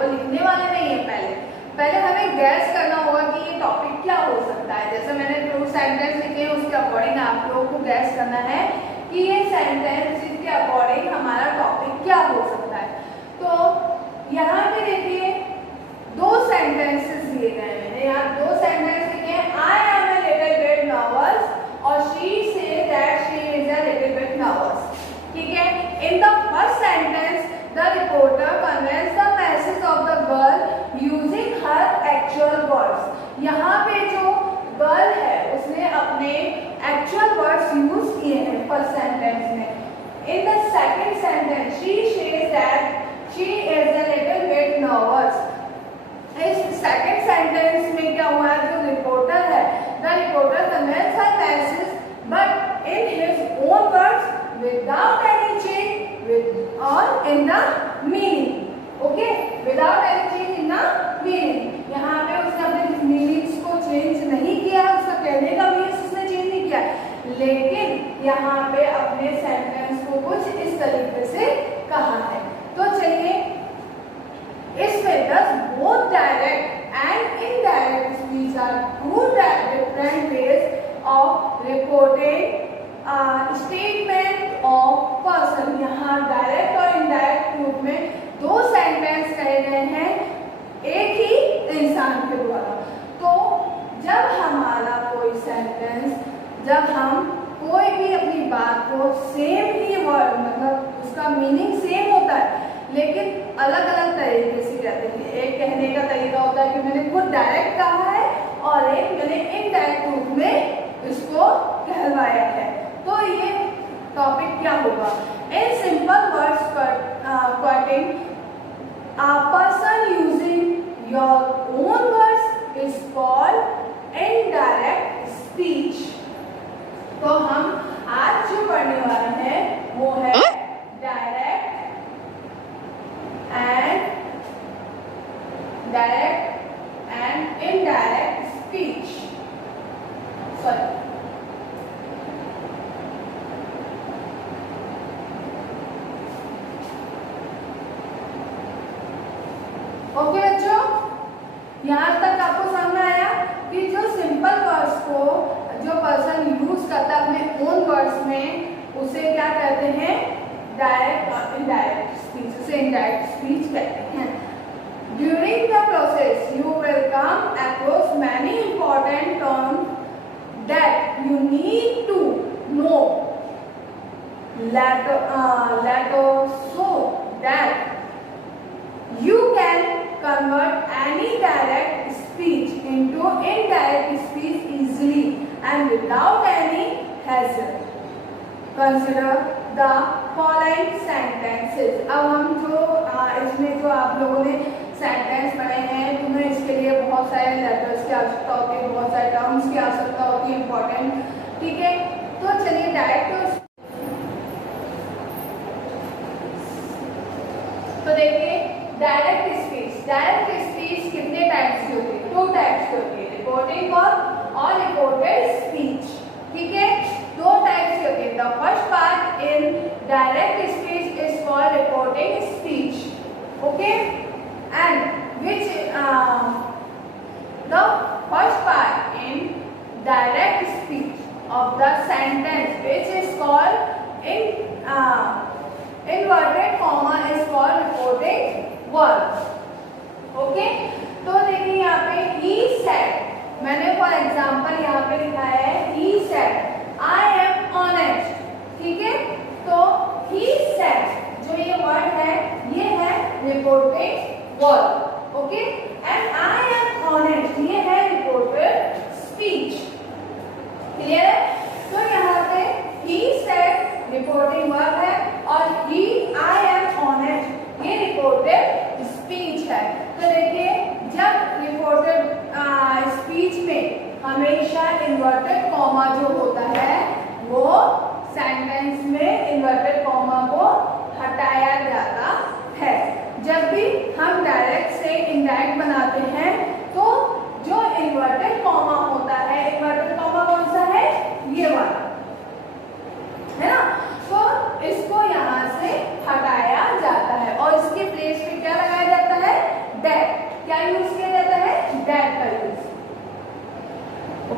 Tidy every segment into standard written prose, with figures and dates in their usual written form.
वो लिखने वाले नहीं है। पहले हमें गैस करना होगा कि ये टॉपिक क्या हो सकता है। जैसे मैंने ट्रू सेंटेंस लिखे उसके अकॉर्डिंग आप लोगों को गैस करना है कि ये सेंटेंस इसके अकॉर्डिंग हमारा टॉपिक क्या हो सकता है। तो यहाँ पे देखिए दो सेंटेंसेस दिए गए हैं। मैंने यहाँ दो सेंटेंस लिखे हैं, I M a little bit nervous और she says that she is a little bit nervous. ठीक है, in the first sentence the reporter convince the message of the girl using her actual words. यहाँ पे जो girl है उसने अपने actual words use किए हैं फर्स्ट सेंटेंस में। In the second sentence she says that she is a little bit nervous. इस सेकंड सेंटेंस में क्या हुआ है, जो रिपोर्टर है the reporter convince her message but in his own words without any change or in the meaning. Okay, without any change in the meaning. यहाँ पे उसने अपने मीनिंग्स को चेंज नहीं किया, उसका कहने का मीनिंग्स उसने चेंज नहीं किया, लेकिन यहाँ पे अपने सेंटेंस को कुछ इस तरीके से कहा है। तो चलिए इसमें दस both direct and indirect speech are to different ways of reporting statement of person. यहाँ डायरेक्ट और इनडायरेक्ट रूप में दो सेंटेंस कहे गए हैं एक ही इंसान के द्वारा। तो जब हमारा कोई सेंटेंस, जब हम कोई भी अपनी बात को सेम ही वर्ड मतलब उसका मीनिंग सेम होता है लेकिन अलग अलग तरीके से कहते हैं। एक कहने का तरीका होता है कि मैंने खुद डायरेक्ट कहा है और एक मैंने इनडायरेक्ट रूप में इसको कहलवाया है। तो ये टॉपिक क्या होगा, in simple words क्वाटिंग a person using your own words is called indirect speech। तो हम आज जो पढ़ने वाले हैं वो है direct and indirect speech. Sorry, okay बच्चों, यहाँ तक आपको समझ में आया कि जो सिंपल वर्ड्स को जो पर्सन यूज करता है अपने ओन वर्ड्स में उसे क्या कहते हैं, डायरेक्ट और इनडायरेक्ट स्पीच, उसे इनडायरेक्ट स्पीच कहते हैं। During the process you will come across many important terms that you need to know so that you can convert any direct speech into indirect speech easily and without any hassle. Consider the following sentences. अब हम जो इसमें जो आप लोगों ने sentence पढ़े हैं तुम्हें इसके लिए बहुत सारे लेटर्स की आवश्यकता होती है, बहुत सारे टर्म्स की आवश्यकता होती है इंपॉर्टेंट। ठीक है, तो चलिए डायरेक्ट तो देखिए डायरेक्ट स्पीच कितने टाइप्स की होती है, 2 टाइप्स की होती है, रिपोर्टिंग और रिपोर्टेड स्पीच। ठीक है, 2 टाइप्स की होती है। The first part in direct speech is called reporting speech. Okay, and which the first part in direct speech of the sentence which is called inverted comma is called reporting word. Okay, तो देखिए यहाँ पे he said, मैंने for example यहाँ पे लिखा है he said I am honest। ठीक है, तो he said जो ये वर्ड है ये है reported word. Okay, and I am honest ये है रिपोर्टेड स्पीच। क्लियर है, तो यहाँ पे he said रिपोर्टिंग वर्ड है और I am honest ये रिपोर्टेड स्पीच है। तो देखिए जब रिपोर्टेड स्पीच में हमेशा इन्वर्टेड कॉमा जो होता है वो सेंटेंस में इन्वर्टेड कॉमा को हटाया जाता है। जब भी हम डायरेक्ट से इनडायरेक्ट बनाते हैं तो जो इन्वर्टेड कॉमा होता है, इन्वर्टेड कॉमा कौन सा है, ये वाला है ना, तो इसको यहाँ से हटाया जाता है और इसके प्लेस पे क्या लगाया जाता है,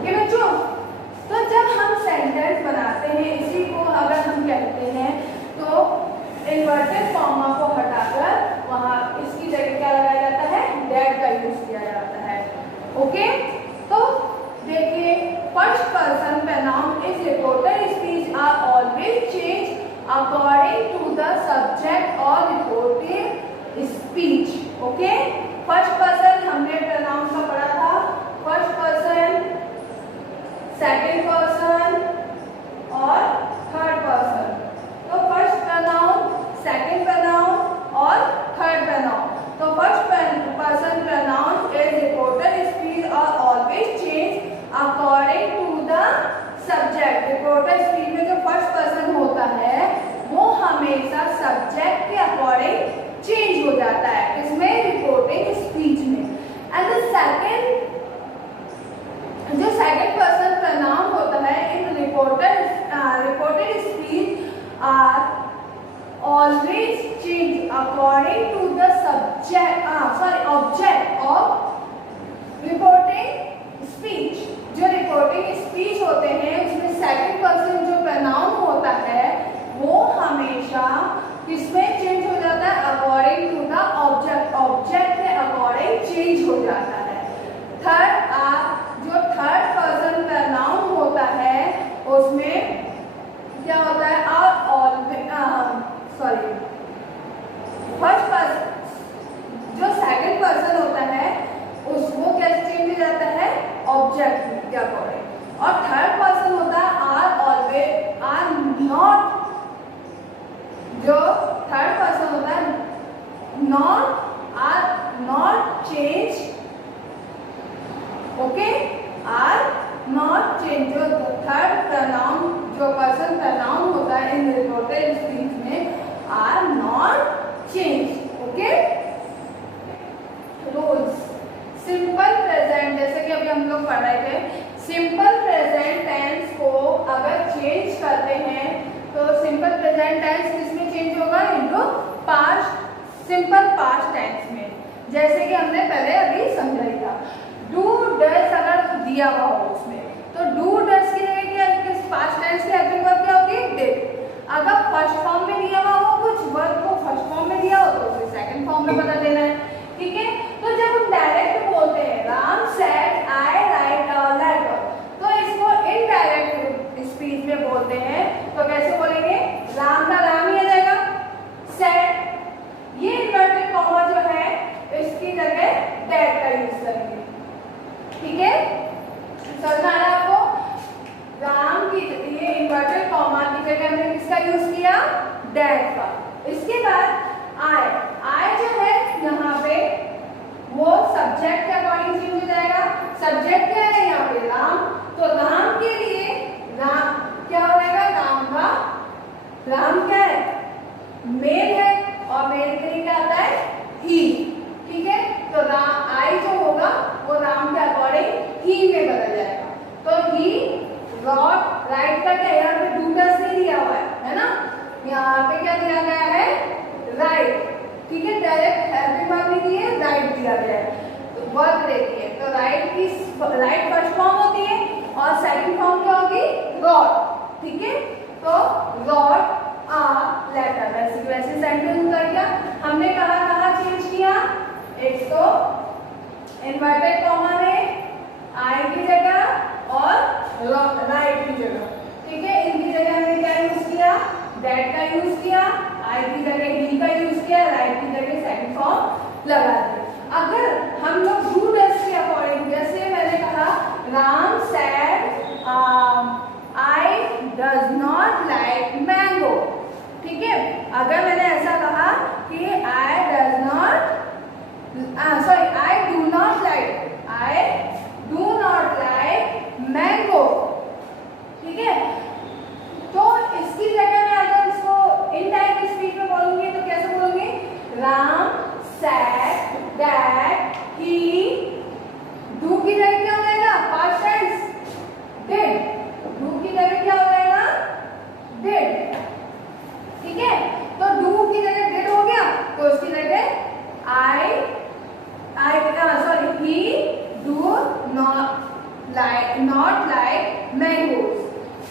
ओके बच्चों, तो जब हम सेंटेंस बनाते हैं इसी को अगर हम कहते हैं तो इन्वर्टेड कॉमा को हटाकर वहां इसकी जगह क्या लगाया जाता है, दैट का यूज किया जाता है। ओके, तो देखिए first person pronoun is reported speech are always change according to the subject और reported speech. Okay, first person हमने प्रोनाउन का पढ़ा था, फर्स्ट पर्सन, सेकंड पर्सन और थर्ड पर्सन। तो फर्स्ट प्रोनाउन, सेकंड प्रोनाउन और थर्ड प्रोनाउन। तो first person pronoun is reported speech are always change according to the subject. Reported speech में जो फर्स्ट पर्सन होता है वो हमेशा सब्जेक्ट के अकॉर्डिंग चेंज हो जाता है, इसमें रिपोर्टिंग स्पीच में। एंड द सेकंड, जो सेकंड पर्सन प्रोनाउन होता है इन reported speech are always change according to the subject object of reporting speech. जो रिपोर्टिंग स्पीच होते हैं उसमें सेकंड पर्सन जो प्रोनाउन होता है वो हमेशा किसमें चेंज हो जाता है, according to the object, object के अकॉर्डिंग चेंज हो जाता है। जो थर्ड पर्सन प्रोनाउन होता है उसमें क्या होता है, फर्स्ट पर्सन जो सेकंड पर्सन होता है उसको क्या चेंज हो जाता है, ऑब्जेक्ट के अकॉर्डिंग। और थर्ड पर्सन होता है आर ऑलवेज, आर नॉट, जो थर्ड पर्सन होता है not, are not change. Okay, are not change, जो थर्ड प्रोनाउन जो पर्सन प्रोनाउन होता है इन रिपोर्टेड स्पीच में are not change. Okay, rules, simple present, जैसे कि अभी हम लोग पढ़ रहे थे, सिंपल प्रेजेंट टेंस को अगर चेंज करते हैं तो सिंपल प्रेजेंट टेंस किसमें चेंज होगा, into past, simple past tense में। जैसे कि हमने पहले अभी समझा ही था, डू डज अगर दिया हुआ हो उसमें तो डू डज की जगह क्या, किस पास्ट टेंस की हेल्पिंग वर्ब क्या होगी, डिड। अगर फर्स्ट फॉर्म में दिया हुआ हो कुछ वर्ब को फर्स्ट फॉर्म में दिया हो तो उसे सेकंड फॉर्म में बदल देना है। ठीक है, तो जब हम डायरेक्ट बोलते हैं Ram said I right a letter, तो इसको इनडायरेक्ट स्पीच में बोलते हैं तो कैसे बोलेंगे, राम का राम ही आ जाएगा, सेड ये इन्वर्टेड कॉमा जो है इसकी जगह दैट का यूज करेंगे। ठीक है, समझ में आया आपको, राम की ये इन्वर्टेड कॉमा की जगह हमने किसका यूज किया, दैट का। इसके बाद आई जो है यहाँ पे वो सब्जेक्ट के अकॉर्डिंग चेंज हो जाएगा। सब्जेक्ट क्या है यहाँ पे, राम, तो राम के लिए राम क्या हो जाएगा, राम क्या है, मेल है, और मेल के लिए क्या आता है, ही। ठीक है, तो राम आई जो होगा वो राम के अकॉर्डिंग ही में बदल जाएगा। तो ही रॉट, राइट का क्या यहाँ पे डू डज नहीं दिया हुआ है ना, यहाँ पे क्या दिया गया है, राइट। ठीक है, डायरेक्ट हेल्पिंग वर्ब नहीं दिए, राइट दिया गया है, तो वर्ब देती है। तो राइट की राइट फर्स्ट फॉर्म होती है और सेकंड फॉर्म क्या होगी, रॉट। ठीक है, तो रॉट आ लेटर, वैसे वैसे सेंटेंस उतर गया। हमने कहाँ चेंज किया, एक तो इन्वर्टेड कॉमा में आई की जगह और राइट की जगह। ठीक है, इनकी जगह हमने क्या यूज किया, दैट का यूज किया, आई की जगह ही का यूज किया, राइट की जगह सेकंड फॉर्म लगा दिया। अगर हम लोग डू डज के अकॉर्डिंग, जैसे मैंने कहा Ram said I does not like mango. ठीक है, अगर मैंने ऐसा कहा कि I does not, I do not like mango. ठीक है, तो इसकी जगह में अगर इसको इनडायरेक्ट स्पीच में बोलूंगी तो कैसे बोलूंगी, Ram said that he, do की जगह क्या हो जाएगा, पास्ट टेंस, डिड। डू की जगह क्या हो जाएगा, डिड। ठीक है, तो डू की जगह डिड हो गया तो उसकी जगह आई ही डू नॉट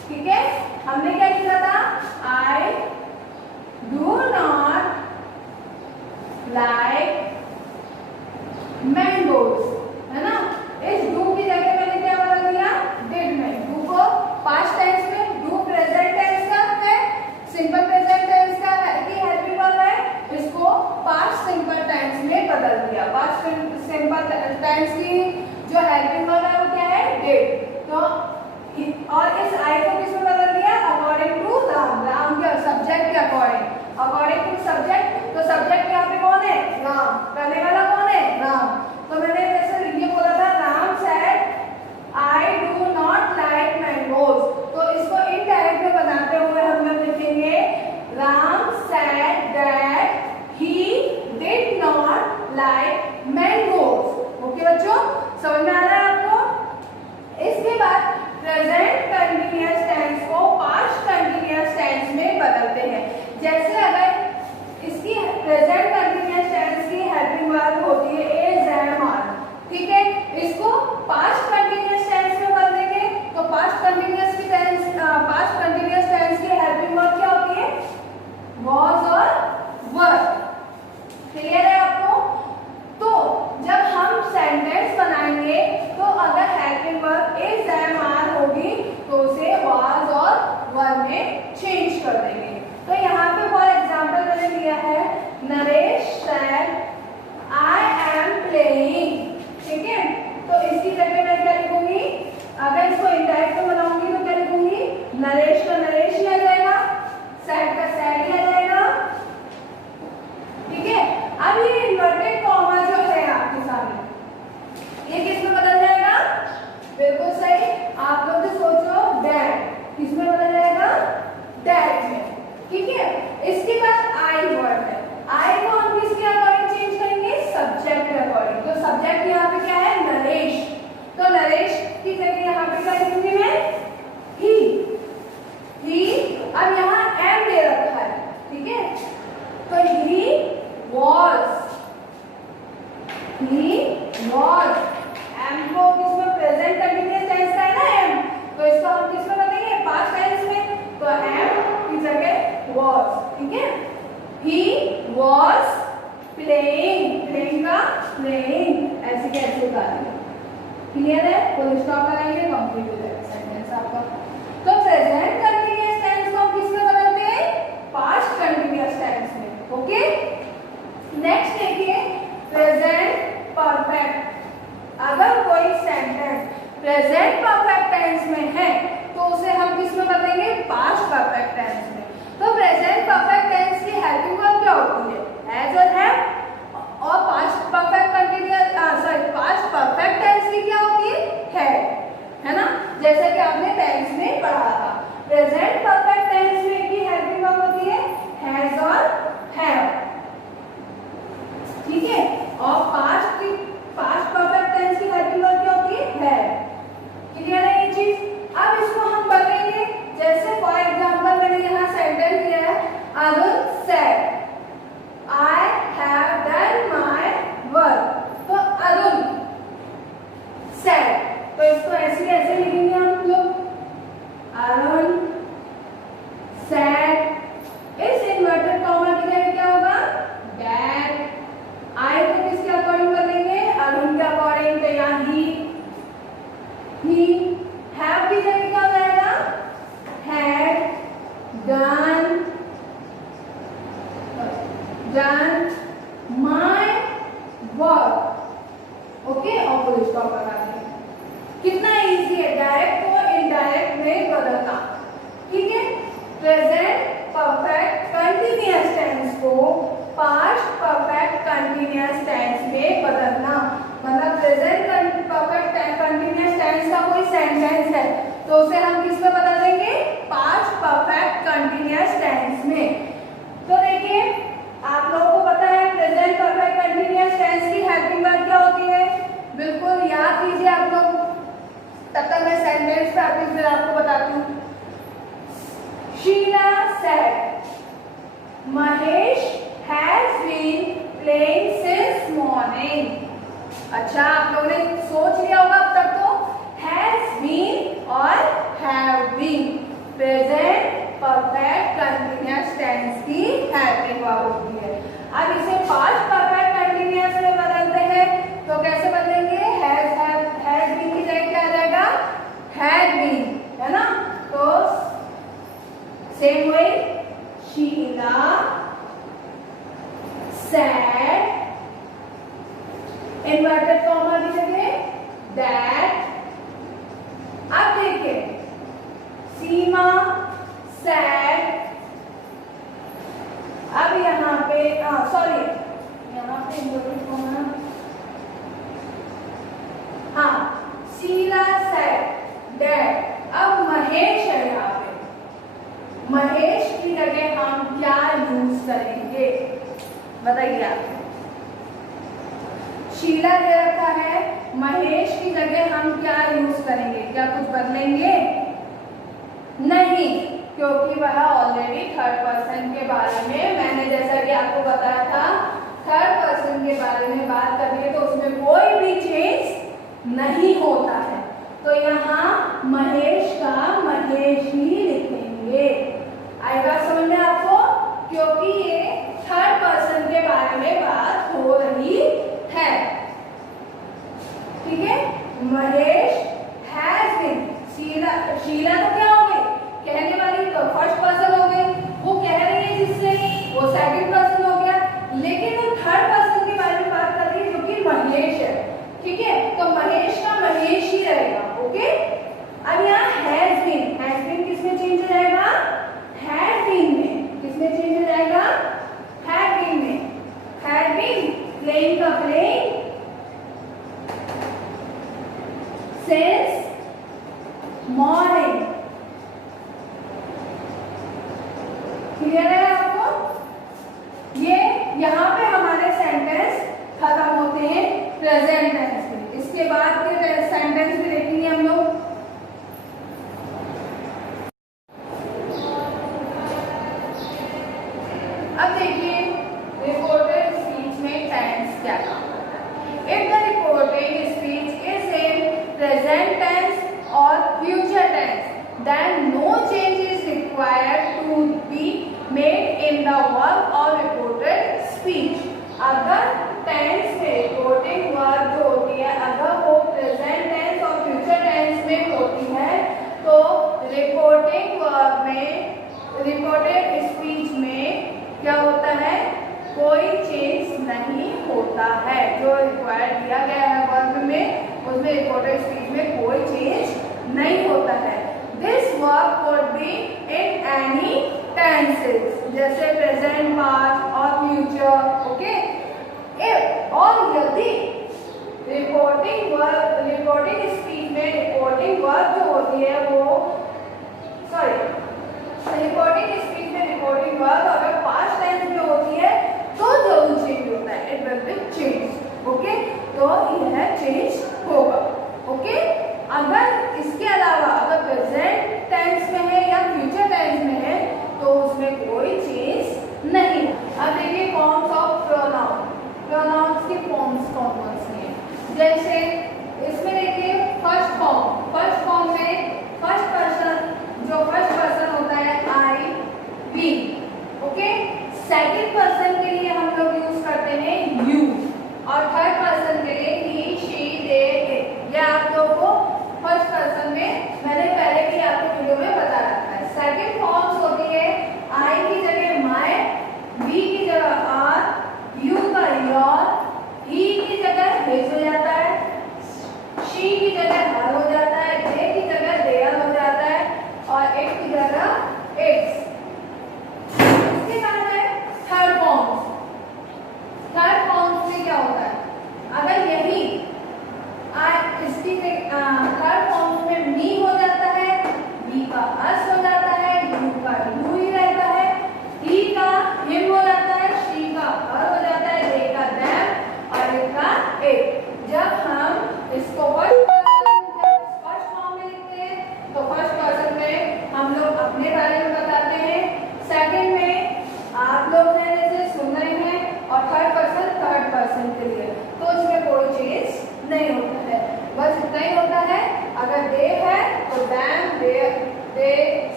ठीक है, हमने क्या लिखा था, I do not like mangoes, है ना। इस डू की जगह मैंने क्या बदल दिया, डिड में। डू को पास्ट टेंस में, डू प्रेजेंट टेंस का है, सिंपल प्रेजेंट टेंस का है कि हेल्पिंग वर्ब है, इसको पास्ट सिंपल टेंस में बदल दिया। पास्ट सिंपल टेंस की जो हेल्पिंग वर्ब है वो क्या है, डिड। तो और इस आई को किसमें बदल दिया, अकॉर्डिंग टू राम, राम के सब्जेक्ट के अकॉर्डिंग, अकॉर्डिंग टू सब्जेक्ट। तो सब्जेक्ट यहाँ पे कौन है, राम, करने वाला कौन है, राम। तो मैंने जैसे ये बोला था, Ram said I do not like mangoes, तो इसको इनडायरेक्ट में बनाते हुए हम लोग लिखेंगे Ram said that he did not like mangoes. Okay बच्चों, समझ में आ रहा है आपको। इसके बाद प्रेजेंट कंटीन्यूअस टेंस को पास्ट कंटीन्यूअस टेंस में बदलते हैं। जैसे अगर इसकी प्रेजेंट कंटीन्यूअस टेंस की हेल्पिंग वर्ब होती है इज, एम, आर, ठीक है, इसको पास्ट कंटीन्यूअस टेंस में बदल देंगे। तो पास्ट कंटीन्यूअस की टेंस, पास्ट कंटीन्यूअस टेंस की हेल्पिंग वर्ब क्या होती है, वाज और वर। क्लियर है आपको। तो जब हम सेंटेंस बनाएंगे तो अगर helping verb is, M, are होगी तो उसे वाज और वर में चेंज कर देंगे। तो यहाँ पे फॉर एग्जाम्पल मैंने लिया है, Naresh said I am playing, ठीक है। तो इसकी जगह मैं क्या लिखूंगी, अगर इसको इनडायरेक्ट में बनाऊंगी तो क्या लिखूंगी, नरेश का नरेश ही आ जाएगा, सैड का सैड ही आ जाएगा, ठीक है। अब ये इन्वर्टेड कॉमा जो है आपके सामने, ये किसमें बदल जाएगा, बिल्कुल सही, आप लोग भी सोचो, डैड, किसमें बदल जाएगा, डैड में, ठीक है। इसके बाद आई वर्ड है, आई को हम किसके अकॉर्डिंग चेंज करेंगे, सब्जेक्ट के अकॉर्डिंग। तो सब्जेक्ट यहाँ पे क्या है, नरेश, तो नरेश की जगह यहाँ पे क्या लिखूंगी मैं, ही, ही। अब यहाँ एम दे रखा है, ठीक है, तो ही was, एम को किसमें, प्रेजेंट कंटीन्यूअस टेंस का है ना एम, तो इसको हम किसमें बदलेंगे, पास्ट टेंस में। तो एम की जगह was, ठीक है। he was playing, playing का playing, ऐसे कैसे उतारेंगे, क्लियर है। फुल स्टॉप लगाएंगे, कंप्लीट हो जाएगा सेंटेंस आपका। तो प्रेजेंट कंटीन्यूअस टेंस को किसमें बदलते हैं, पास्ट कंटीन्यूअस टेंस में। ओके, नेक्स्ट देखिए प्रेजेंट परफेक्ट। अगर कोई सेंटेंस प्रेजेंट परफेक्ट टेंस में है तो उसे हम किसमें बदलेंगे, पास्ट परफेक्ट टेंस में। तो प्रेजेंट परफेक्ट टेंस की हेल्पिंग वर्ब क्या होती है, हैज और हैव। और past perfect continuous, sorry, past perfect tense की क्या होती है ना, जैसे कि आपने टेंस में पढ़ा था। प्रेजेंट परफेक्ट टेंस में की हेल्पिंग वर्ब होती है हैज और हैव, ठीक है। और पास्ट परफेक्ट टेंस की हेल्पिंग वर्ब क्या होती है, क्लियर है ये चीज। अब इसको हम बदलेंगे, जैसे फॉर एग्जांपल मैंने यहाँ सेंटेंस दिया है, Arun said I have done my work, तो अरुण सेड, तो इसको ऐसे ऐसे लिखेंगे हम लोग, अरुण सेड। इस इन्वर्टेड कॉमा की जगह क्या होगा, डैड। आई को किसके अकॉर्डिंग बदलेंगे, अरुण के अकॉर्डिंग, तो यहाँ ही। हैव की जगह क्या हो जाएगा, had done my work. Okay, और फुल स्टॉप लगा देंगे। कितना इजी है डायरेक्ट को इनडायरेक्ट में बदलना, ठीक है। प्रेजेंट परफेक्ट कंटीन्यूअस टेंस को पास्ट परफेक्ट कंटीन्यूअस टेंस में बदलना, मतलब प्रेजेंट परफेक्ट कंटीन्यूअस टेंस का कोई सेंटेंस है तो उसे हम किस में बदल देंगे, पास्ट परफेक्ट कंटीन्यूअस टेंस में। तो देखिए आप लोगों को पता है प्रेजेंट परफेक्ट कंटीन्यूअस टेंस की हेल्पिंग वर्ब क्या होती है, बिल्कुल याद कीजिए आप लोग, तब तक मैं सेंटेंस प्रैक्टिस फिर आपको बताती हूँ। Sheila said Mahesh has been playing since morning. अच्छा, आप लोगों ने सोच लिया होगा अब तक तो हैज बीन और have been, present perfect continuous tense की हेल्पिंग वर्ब होती है। अब इसे पास्ट परफेक्ट कंटिन्यूअस में बदलते हैं तो कैसे बदलेंगे? हैज बीन की जगह क्या रहेगा? हैड बीन, है ना? तो same way Sheila said, inverted comma की जगह दैट। अब देखिए सीमा said, अब यहाँ पे सॉरी यहाँ पे इन्वर्टेड कॉमा, हाँ शीला said that। अब महेश है यहाँ पे, महेश की जगह हम क्या यूज करेंगे बताइए आप? शीला दे रखा है, महेश की जगह हम क्या यूज करेंगे? क्या कुछ बदलेंगे? नहीं, क्योंकि वह ऑलरेडी थर्ड पर्सन के बारे में, मैंने जैसा कि आपको बताया था, थर्ड पर्सन के बारे में बात करिए तो उसमें कोई भी चेंज नहीं होता है। तो यहाँ महेश का महेश ही लिखेंगे। आएगा समझ में आपको? क्योंकि ये थर्ड पर्सन के बारे में बात हो रही है। ठीक है, महेश हैज बीन, शीला तो क्या हो गई? कहने वाली तो फर्स्ट पर्सन हो गई, वो कह रही है जिससे वो सेकंड पर्सन हो गया, लेकिन वो थर्ड पर्सन के बारे में बात कर रही है जो कि महेश है। ठीक है, तो महेश का महेश ही रहेगा। ओके, अब यहाँ हैज बीन किसमें चेंज हो जाएगा? हैड बीन में। किसमें चेंज हो जाएगा? हैड बीन में। हैड बीन प्लेइंग का प्लेइंग सिंस मॉर्निंग। क्लियर है आपको? ये यहाँ पे हमारे सेंटेंस खत्म होते हैं प्रेजेंट टेंस में। इसके बाद के सेंटेंस भी देखेंगे हम लोग। अब देखिए रिपोर्टेड स्पीच में टेंस क्या काम करता है। If the reported speech is in present tense और future tense, then no change is required to be made in the verb or reported speech। अगर टेंस में रिपोर्टिंग वर्ब जो होती है, अगर वो प्रेजेंट टेंस और फ्यूचर टेंस में होती है तो रिपोर्टिंग वर्ब में, रिपोर्टेड स्पीच में क्या होता है? कोई चेंज नहीं होता है। जो रिक्वायर्ड दिया गया है वर्ब में, उसमें रिपोर्टेड स्पीच में कोई चेंज नहीं होता है। This verb could be in any tenses, जैसे present, past और future, okay? If और यदि रिपोर्टिंग स्पीच में रिपोर्टिंग वर्ब जो होती है वो, रिपोर्टिंग स्पीच में रिपोर्टिंग वर्ब अगर पास्ट टेंस में होती है तो जरूर चेंज होता है। It will be change. Okay, तो यह चेंज होगा। ओके, अगर इसके अलावा अगर प्रेजेंट टेंस में है या फ्यूचर टेंस में है तो उसमें कोई चेंज नहीं। अब देखिए फॉर्म्स ऑफ प्रोनाउन। प्रोनाउंस की फॉर्म्स कौन कौन सी हैं? जैसे इसमें देखिए फर्स्ट फॉर्म में फर्स्ट पर्सन होता है आई, वी। ओके, सेकंड पर्सन के लिए हम लोग यूज करते हैं यू, और थर्ड पर्सन के लिए ही, शी, दे, इट। यह आप लोगों को फर्स्ट पर्सन में मैंने पहले भी आपको वीडियो में बता रखा है। सेकंड फॉर्म्स होती है आई की जगह माय, वी की जगह आर, यू का योर, ही की जगह हिज हो जाता है, शी की जगह हर हो जाता है, दे की जगह देयर हो जाता है, और इट की जगह इट्स। इसके बाद है थर्ड फॉर्म्स। थर्ड फॉर्म्स में क्या होता है? अगर यही इसकी थर्ड फॉर्म में मी हो जाता है, वी का अस हो जाता है, यू का यू ही रहता है, ही का हिम हो जाता है, शी का हर हो जाता है, दे का देम, और इट का इट। जब हम इसको फर्स्ट फॉर्म में लिखते हैं तो फर्स्ट पर्सन में हम लोग अपने बारे में बताते हैं, सेकंड में आप लोग हैं जैसे सुन रहे हैं, और थर्ड पर्सन के लिए तो इसमें कोई चेंज नहीं होता है। बस इतना ही होता है। अगर दे है तो दैम, दे,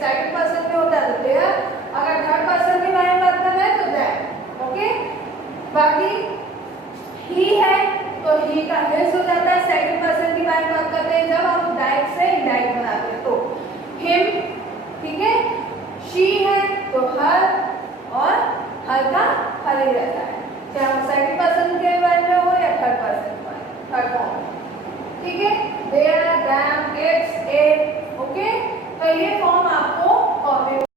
सेकंड पर्सन में होता है तो देयर, अगर थर्ड पर्सन के बारे में बात करना है तो दैट। ओके, बाकी ही है तो ही का हिज हो जाता है, सेकंड पर्सन की बारे में बात करते हैं जब हम डायरेक्ट से इनडायरेक्ट बनाते हैं तो हिम, ठीक है। शी है तो हर, और हर का हर ही रहता है, चाहे हम सेकंड पर्सन के बारे में हो या थर्ड पर्सन के बारे में, थर्ड फॉर्म, ठीक है। There, them, it's, it. Okay, तो ये फॉर्म आपको कॉपी